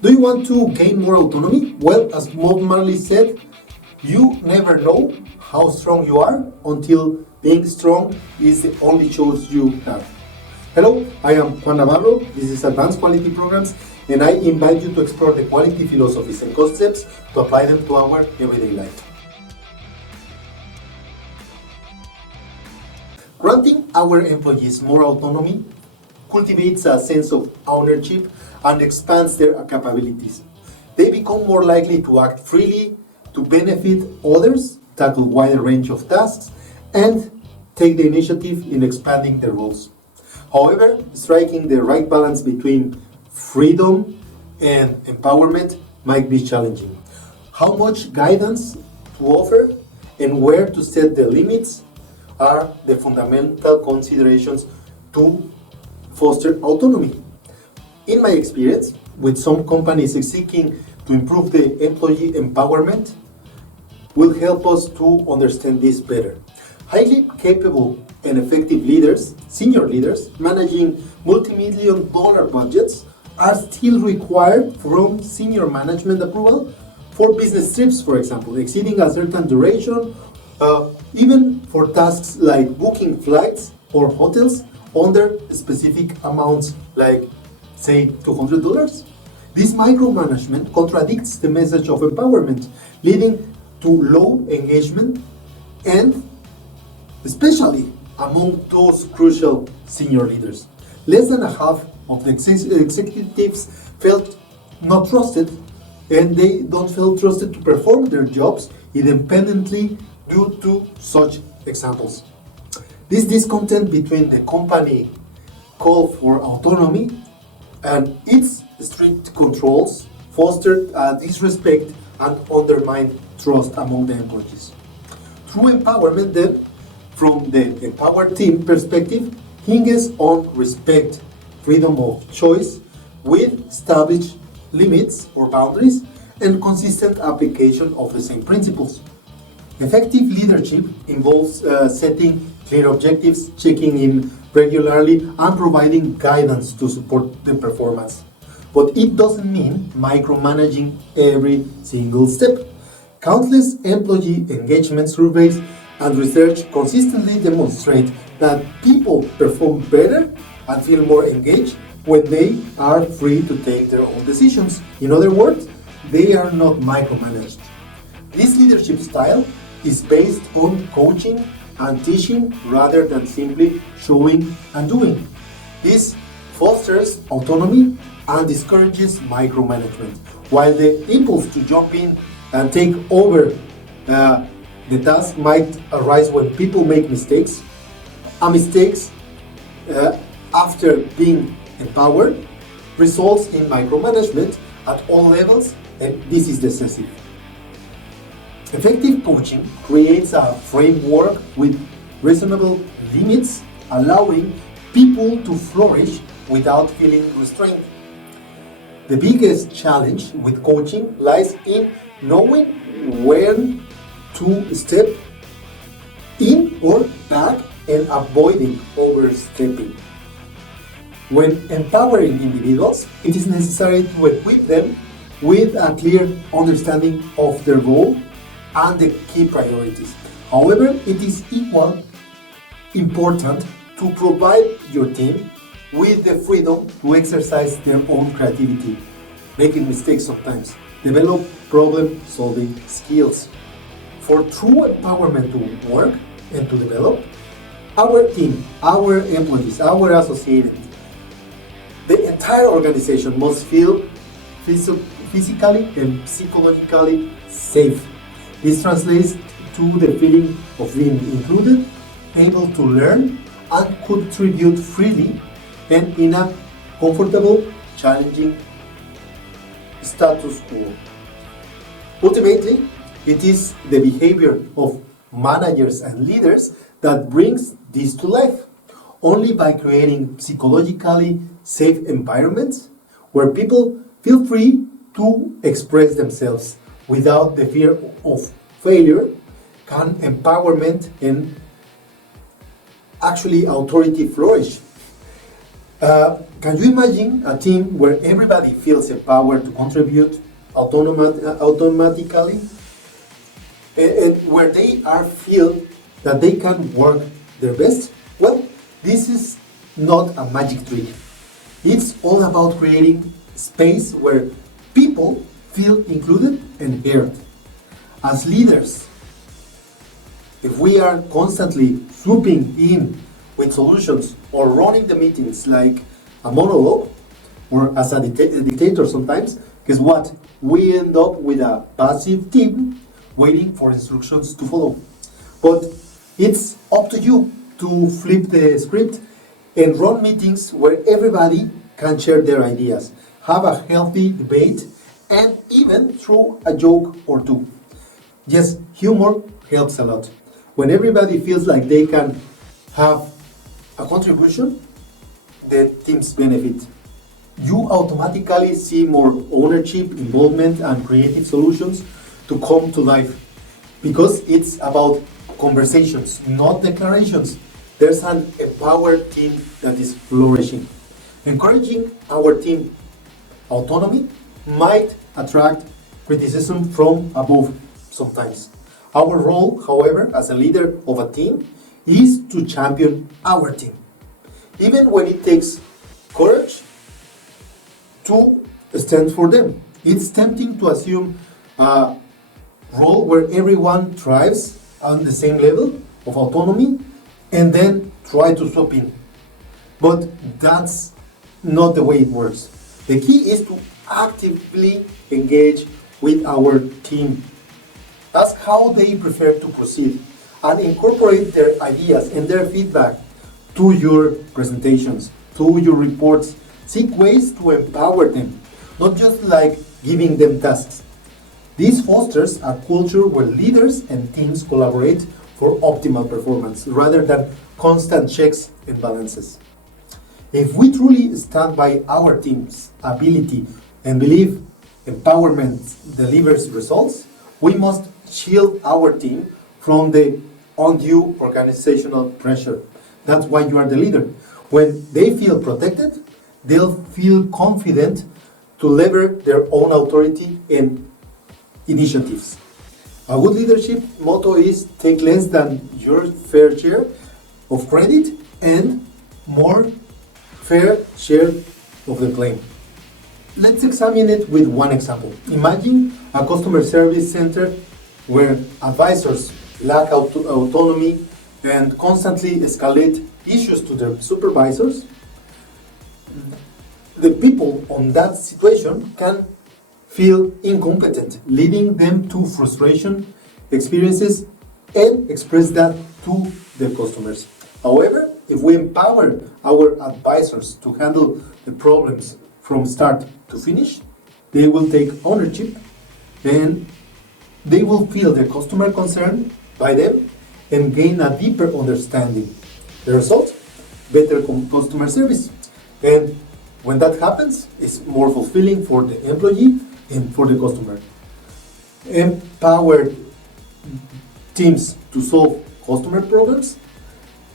Do you want to gain more autonomy? Well, as Bob Marley said, you never know how strong you are until being strong is the only choice you have. Hello, I am Juan Navarro. This is Advanced Quality Programs, and I invite you to explore the quality philosophies and concepts to apply them to our everyday life. Granting our employees more autonomy cultivates a sense of ownership and expands their capabilities. They become more likely to act freely, to benefit others, tackle a wider range of tasks, and take the initiative in expanding their roles. However, striking the right balance between freedom and empowerment might be challenging. How much guidance to offer and where to set the limits are the fundamental considerations to foster autonomy. In my experience, with some companies seeking to improve the employee empowerment, will help us to understand this better. Highly capable and effective leaders, senior leaders, managing multi-million dollar budgets are still required from senior management approval for business trips, for example, exceeding a certain duration, even for tasks like booking flights or hotels under specific amounts like, say, $200. This micromanagement contradicts the message of empowerment, leading to low engagement and especially among those crucial senior leaders. Less than a half of the executives felt not trusted, and they don't feel trusted to perform their jobs independently due to such examples. This discontent between the company call for autonomy and its strict controls fostered disrespect and undermined trust among the employees. True empowerment, then, from the empowered team perspective, hinges on respect, freedom of choice, with established limits or boundaries, and consistent application of the same principles. Effective leadership involves setting clear objectives, checking in regularly, and providing guidance to support the performance. But it doesn't mean micromanaging every single step. Countless employee engagement surveys and research consistently demonstrate that people perform better and feel more engaged when they are free to take their own decisions. In other words, they are not micromanaged. This leadership style is based on coaching and teaching rather than simply showing and doing. This fosters autonomy and discourages micromanagement, while the impulse to jump in and take over the task might arise when people make mistakes. Mistakes after being empowered results in micromanagement at all levels, and this is excessive. Effective coaching creates a framework with reasonable limits, allowing people to flourish without feeling restrained. The biggest challenge with coaching lies in knowing when to step in or back and avoiding overstepping. When empowering individuals, it is necessary to equip them with a clear understanding of their role and the key priorities. However, it is equally important to provide your team with the freedom to exercise their own creativity, making mistakes sometimes, develop problem-solving skills. For true empowerment to work and to develop, our team, our employees, our associates, the entire organization must feel physically and psychologically safe. This translates to the feeling of being included, able to learn, and contribute freely and in a comfortable, challenging status quo. Ultimately, it is the behavior of managers and leaders that brings this to life. Only by creating psychologically safe environments where people feel free to express themselves without the fear of failure can empowerment and actually authority flourish. Can you imagine a team where everybody feels empowered to contribute automatically, and where they are feel that they can work their best? Well, this is not a magic trick. It's all about creating space where people feel included and heard. As leaders, if we are constantly swooping in with solutions or running the meetings like a monologue or as a dictator sometimes, guess what? We end up with a passive team waiting for instructions to follow. But it's up to you to flip the script and run meetings where everybody can share their ideas, have a healthy debate, and even throw a joke or two. Yes, humor helps a lot. When everybody feels like they can have a contribution, the teams benefit. You automatically see more ownership, involvement, and creative solutions to come to life because it's about conversations, not declarations. There's an empowered team that is flourishing. Encouraging our team autonomy might attract criticism from above sometimes. Our role, however, as a leader of a team, is to champion our team. Even when it takes courage to stand for them. It's tempting to assume a role where everyone thrives on the same level of autonomy and then try to swap in. But that's not the way it works. The key is to actively engage with our team. Ask how they prefer to proceed and incorporate their ideas and their feedback to your presentations, to your reports. Seek ways to empower them, not just like giving them tasks. This fosters a culture where leaders and teams collaborate for optimal performance rather than constant checks and balances. If we truly stand by our team's ability and believe empowerment delivers results, we must shield our team from the undue organizational pressure. That's why you are the leader. When they feel protected, they'll feel confident to leverage their own authority and initiatives. A good leadership motto is take less than your fair share of credit and more fair share of the blame. Let's examine it with one example. Imagine a customer service center where advisors lack autonomy and constantly escalate issues to their supervisors. The people on that situation can feel incompetent, leading them to frustration experiences and express that to their customers. However, if we empower our advisors to handle the problems from start to finish, they will take ownership and they will feel the customer concern by them and gain a deeper understanding. The result? Better customer service. And when that happens, it's more fulfilling for the employee and for the customer. Empowered teams to solve customer problems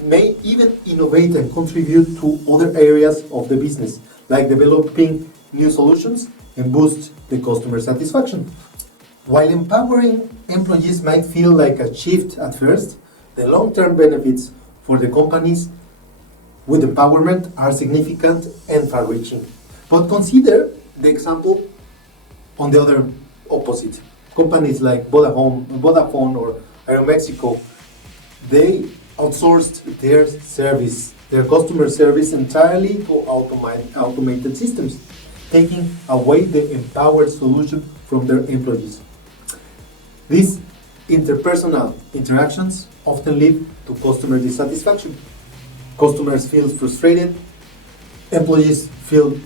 may even innovate and contribute to other areas of the business, like developing new solutions and boost the customer satisfaction. While empowering employees might feel like a shift at first, the long-term benefits for the companies with empowerment are significant and far-reaching. But consider the example on the other opposite. Companies like Vodafone or Aeromexico, they outsourced their customer service entirely to automated systems, taking away the empowered solution from their employees. These interpersonal interactions often lead to customer dissatisfaction. Customers feel frustrated, employees feel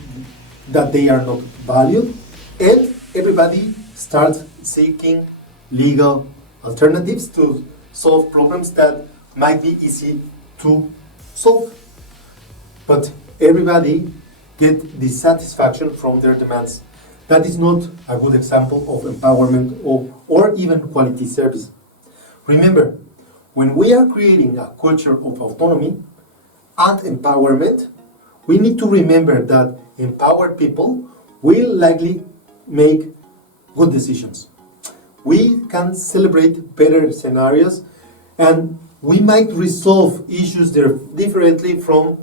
that they are not valued, and everybody starts seeking legal alternatives to solve problems that might be easy to solve. But everybody get dissatisfaction from their demands. That is not a good example of empowerment or even quality service. Remember, when we are creating a culture of autonomy and empowerment, We need to remember that empowered people will likely make good decisions. We can celebrate better scenarios, and we might resolve issues there differently from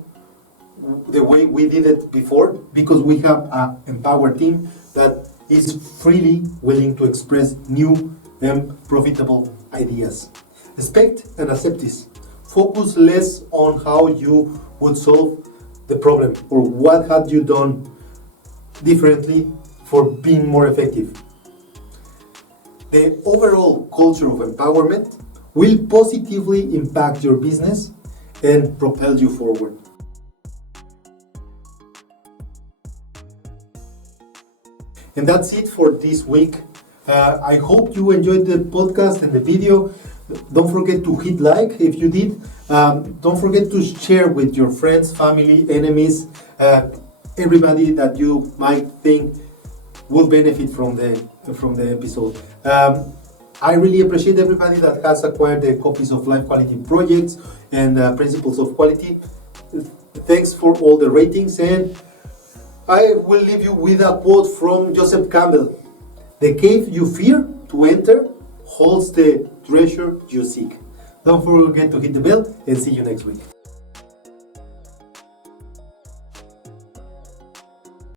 the way we did it before, because we have an empowered team that is freely willing to express new and profitable ideas. Expect and accept this. Focus less on how you would solve the problem or what had you done differently for being more effective. The overall culture of empowerment will positively impact your business and propel you forward. And that's it for this week. I hope you enjoyed the podcast and the video. Don't forget to hit like if you did. Don't forget to share with your friends, family, enemies, everybody that you might think will benefit from the episode. I really appreciate everybody that has acquired the copies of Life Quality Projects and Principles of Quality. Thanks for all the ratings, and I will leave you with a quote from Joseph Campbell. The cave you fear to enter holds the treasure you seek. Don't forget to hit the bell, and see you next week.